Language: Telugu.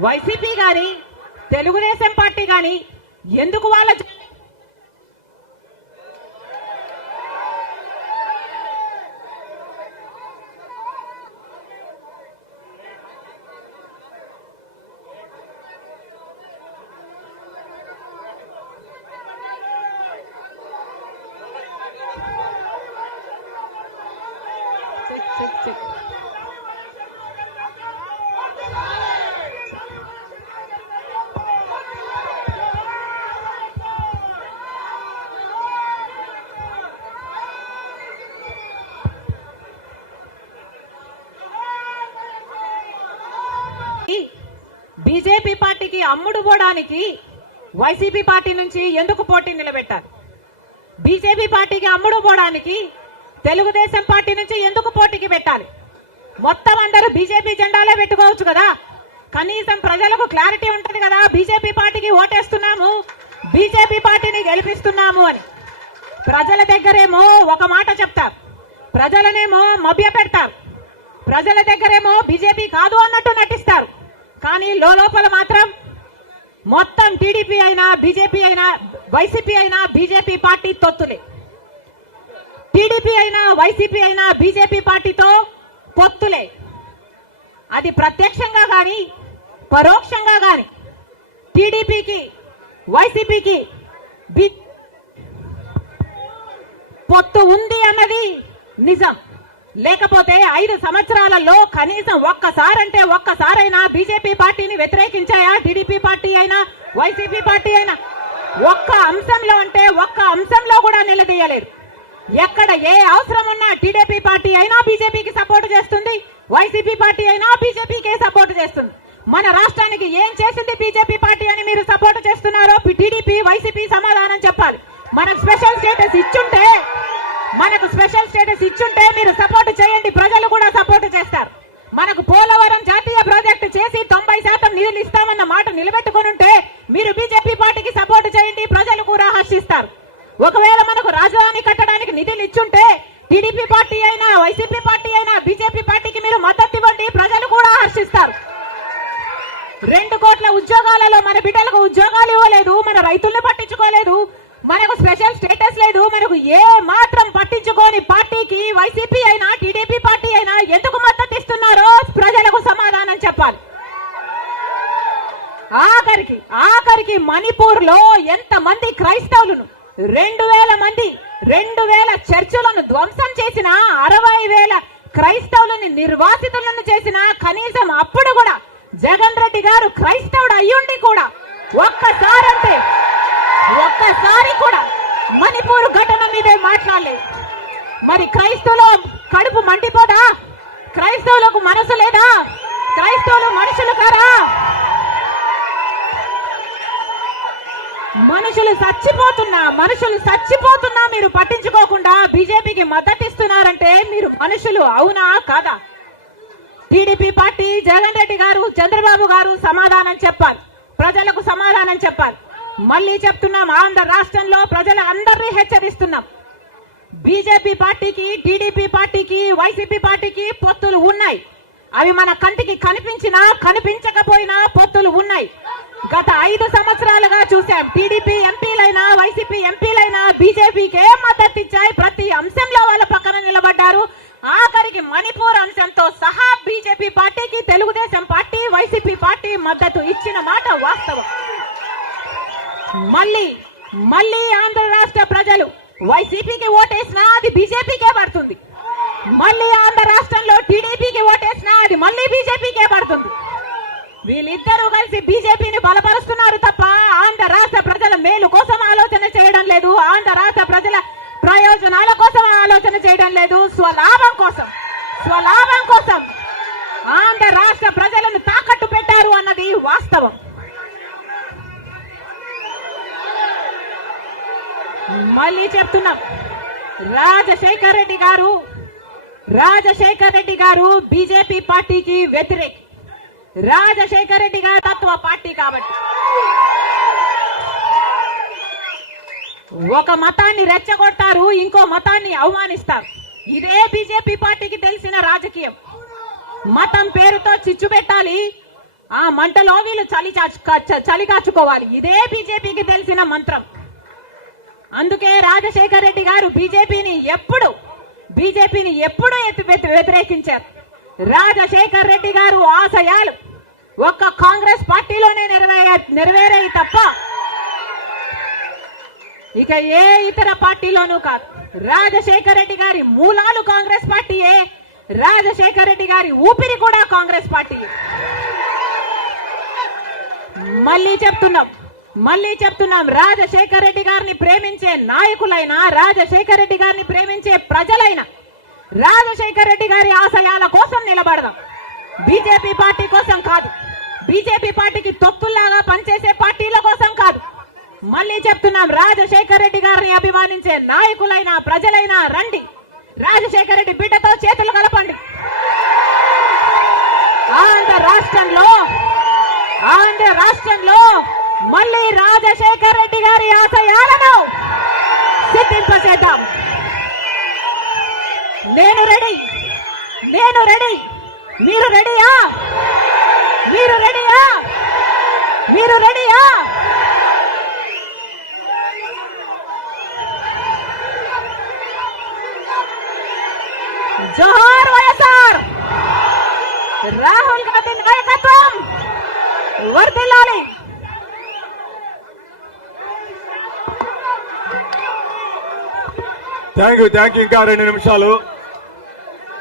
వైసీపీ గాని తెలుగుదేశం పార్టీ గాని ఎందుకు వాళ్ళ జ- చెక్, బీజేపీ పార్టీకి అమ్ముడు పోవడానికి వైసీపీ పార్టీ నుంచి ఎందుకు పోటీ నిలబెట్టారు? బీజేపీ పార్టీకి అమ్ముడు పోవడానికి తెలుగుదేశం పార్టీ నుంచి ఎందుకు పోటీకి పెట్టాలి? మొత్తం అందరూ బీజేపీ జెండాలే పెట్టుకోవచ్చు కదా? కనీసం ప్రజలకు క్లారిటీ ఉంటది కదా బీజేపీ పార్టీకి ఓటేస్తున్నాము బీజేపీ పార్టీని గెలిపిస్తున్నాము అని. ప్రజల దగ్గరేమో ఒక మాట చెప్తారు ప్రజలనేమో మభ్య పెడతారు ప్రజల దగ్గరేమో బీజేపీ కాదు అన్నట్టు నటిస్తారు. కానీ లోపల మాత్రం మొత్తం టీడీపీ అయినా బీజేపీ అయినా వైసీపీ అయినా బీజేపీ పార్టీ తొత్తులే. టీడీపీ అయినా వైసీపీ అయినా బీజేపీ పార్టీతో పొత్తులే. అది ప్రత్యక్షంగా కానీ పరోక్షంగా కానీ టీడీపీకి వైసీపీకి పొత్తు ఉంది అన్నది నిజం. లేకపోతే ఐదు సంవత్సరాలలో కనీసం ఒక్కసారంటే ఒక్కసారైనా బీజేపీ పార్టీని వ్యతిరేకించాయా? టీడీపీ పార్టీ అయినా? వైసీపీ పార్టీ అయినా? ఒక్క అంశంలో అంటే ఒక్క అంశంలో కూడా నిలదీయలేదు ఎక్కడ ఏ అవసరం ఉన్నా టీడీపీ పార్టీ అయినా బీజేపీకి సపోర్ట్ చేస్తుంది. వైసీపీ పార్టీ అయినా బీజేపీకే సపోర్ట్ చేస్తుంది. మన రాష్ట్రానికి ఏం చేసింది బీజేపీ పార్టీ అని మీరు సపోర్ట్ చేస్తున్నారో టీడీపీ వైసీపీ సమాధానం చెప్పాలి. మనకు స్పెషల్ స్టేటస్ ఇచ్చుంటే మనకు స్పెషల్ స్టేటస్ ఇచ్చుంటే మీరు చేయండి ప్రజలు కూడా సపోర్ట్ చేస్తారు. మనకు పోలవరం జాతీయ ప్రాజెక్టు చేసి తొంభై శాతం నిధులు ఇస్తామన్న మాట నిలబెట్టుకుని ఉంటే మీరు బీజేపీ పార్టీకి సపోర్ట్ చేయండి ప్రజలు కూడా హర్షిస్తారు. ఒకవేళ మనకు రాజధాని కట్టడానికి నిధులు ఇచ్చుంటే టీడీపీ పార్టీ అయినా వైసీపీ పార్టీ అయినా బీజేపీ పార్టీకి మీరు మద్దతు ఇవ్వండి ప్రజలు కూడా హర్షిస్తారు. రెండు కోట్ల ఉద్యోగాలలో మన బిడ్డలకు ఉద్యోగాలు ఇవ్వలేదు మన రైతుల్ని పట్టించుకోలేదు మనకు స్పెషల్ స్టేటస్ లేదు. మనకు ఏ మాత్రం పట్టించుకోని పార్టీకి వైసీపీ అయినా టీడీపీ పార్టీ అయినా ఎందుకు మద్దతు ఇస్తున్నారో ప్రజలకు సమాధానం చెప్పాలి. ఆఖరికి ఆఖరికి మణిపూర్లో ఎంత మంది క్రైస్తవులను రెండు వేల మంది రెండు వేల చర్చిలను ధ్వంసం చేసిన అరవై వేల క్రైస్తవులని నిర్వాసితులను చేసిన కనీసం అప్పుడు కూడా జగన్ రెడ్డి గారు క్రైస్తవుడు అయ్యుండి కూడా ఒక్కసారంటే ఒక్కసారి కూడా మణిపూర్ ఘటన మీదే మాట్లాడలేదు. మరి క్రైస్తవులు కడుపు మండిపోదా? క్రైస్తవులకు మనసు లేదా? క్రైస్తవులు మనుషులు కారా మనుషులు చచ్చిపోతున్నా మనుషులు చచ్చిపోతున్నా మీరు పట్టించుకోకుండా బీజేపీకి మద్దతిస్తున్నారంటే మీరు మనుషులు అవునా కాదా? టీడీపీ పార్టీ జగన్ రెడ్డి గారు చంద్రబాబు గారు సమాధానం చెప్పాలి ప్రజలకు సమాధానం చెప్పాలి మళ్ళీ చెప్తున్నాం ఆంధ్ర రాష్ట్రంలో ప్రజల అందరినీ హెచ్చరిస్తున్నాం. బీజేపీ పార్టీకి టీడీపీ పార్టీకి వైసీపీ పార్టీకి పొత్తులు ఉన్నాయి. అవి మన కంటికి కనిపించినా కనిపించకపోయినా పొత్తులు ఉన్నాయి. గత ఐదు సంవత్సరాలుగా చూసాం టీడీపీ ఎంపీలైనా వైసీపీ ఎంపీలైనా బీజేపీకే మద్దతు ఇచ్చాయి. ప్రతి అంశంలో వాళ్ళ పక్కన నిలబడ్డారు. ఆఖరికి మణిపూర్ అంశంతో సహా బీజేపీ పార్టీకి తెలుగుదేశం పార్టీ వైసీపీ పార్టీ మద్దతు ఇచ్చిన మాట వాస్తవం మళ్ళీ మళ్ళీ ఆంధ్ర రాష్ట్ర ప్రజలు వైసీపీకి ఓటేసినా అది బీజేపీకే పడుతుంది. మళ్ళీ ఆంధ్ర రాష్ట్రంలో టీడీపీకి ఓటేసినా అది మళ్ళీ బీజేపీకే పడుతుంది. వీళ్ళిద్దరూ కలిసి బీజేపీని బలపరుస్తున్నారు తప్ప ఆంధ్ర రాష్ట్ర ప్రజల మేలు కోసం ఆలోచన చేయడం లేదు. ఆంధ్ర రాష్ట్ర ప్రజల ప్రయోజనాల కోసం ఆలోచన చేయడం లేదు. స్వలాభం కోసం స్వలాభం కోసం ఆంధ్ర రాష్ట్ర ప్రజలను తాకట్టు పెట్టారు అన్నది వాస్తవం. మళ్ళీ చెప్తున్నాం. రాజశేఖర్ రెడ్డి గారు రాజశేఖర్ రెడ్డి గారు బీజేపీ పార్టీకి వ్యతిరేకి. రాజశేఖర్ రెడ్డి గారు తత్వ పార్టీ కాబట్టి. ఒక మతాన్ని రెచ్చగొడతారు ఇంకో మతాన్ని అవమానిస్తారు. ఇదే బీజేపీ పార్టీకి తెలిసిన రాజకీయం. మతం పేరుతో చిచ్చు పెట్టాలి ఆ మంటలో వీళ్ళు చలి చాచు చలి కాచుకోవాలి. ఇదే బీజేపీకి తెలిసిన మంత్రం. అందుకే రాజశేఖర్ రెడ్డి గారు బీజేపీని ఎప్పుడు బీజేపీని ఎప్పుడు ఎత్తి వ్యతిరేకించారు. రాజశేఖర్ రెడ్డి గారు ఆశయాలు ఒక్క కాంగ్రెస్ పార్టీలోనే నెరవేర నెరవేరాయి తప్ప ఇక ఏ ఇతర పార్టీలోనూ కాదు. రాజశేఖర్ రెడ్డి గారి మూలాలు కాంగ్రెస్ పార్టీయే రాజశేఖర్ రెడ్డి గారి ఊపిరి కూడా కాంగ్రెస్ పార్టీ మళ్ళీ చెప్తున్నాం మళ్ళీ చెప్తున్నాం రాజశేఖర్ రెడ్డి గారిని ప్రేమించే నాయకులైనా రాజశేఖర్ రెడ్డి గారిని ప్రేమించే ప్రజలైనా రాజశేఖర్ రెడ్డి గారి ఆశయాల కోసం నిలబడదాం. బీజేపీ పార్టీ కోసం కాదు. బీజేపీ పార్టీకి తొక్కుల్లాగా పనిచేసే పార్టీల కోసం కాదు. మళ్ళీ చెప్తున్నాం రాజశేఖర్ రెడ్డి గారిని అభిమానించే నాయకులైనా ప్రజలైనా రండి. రాజశేఖర్ రెడ్డి బిడ్డతో చేతులు కలపండి. ఆంధ్ర రాష్ట్రంలో ఆంధ్ర రాష్ట్రంలో మళ్ళీ రాజశేఖర్ రెడ్డి గారి ఆశయాలను సిద్ధింపచేద్దాం నేను రెడీ. నేను రెడీ. మీరు రెడీయా? మీరు రెడీయా? మీరు రెడీయా? జోహార్ వైఎస్ఆర్! రాహుల్ గాంధీ నాయకత్వం! వర్దిల్లాలి థ్యాంక్ యూ థ్యాంక్ యూ. ఇంకా రెండు నిమిషాలు.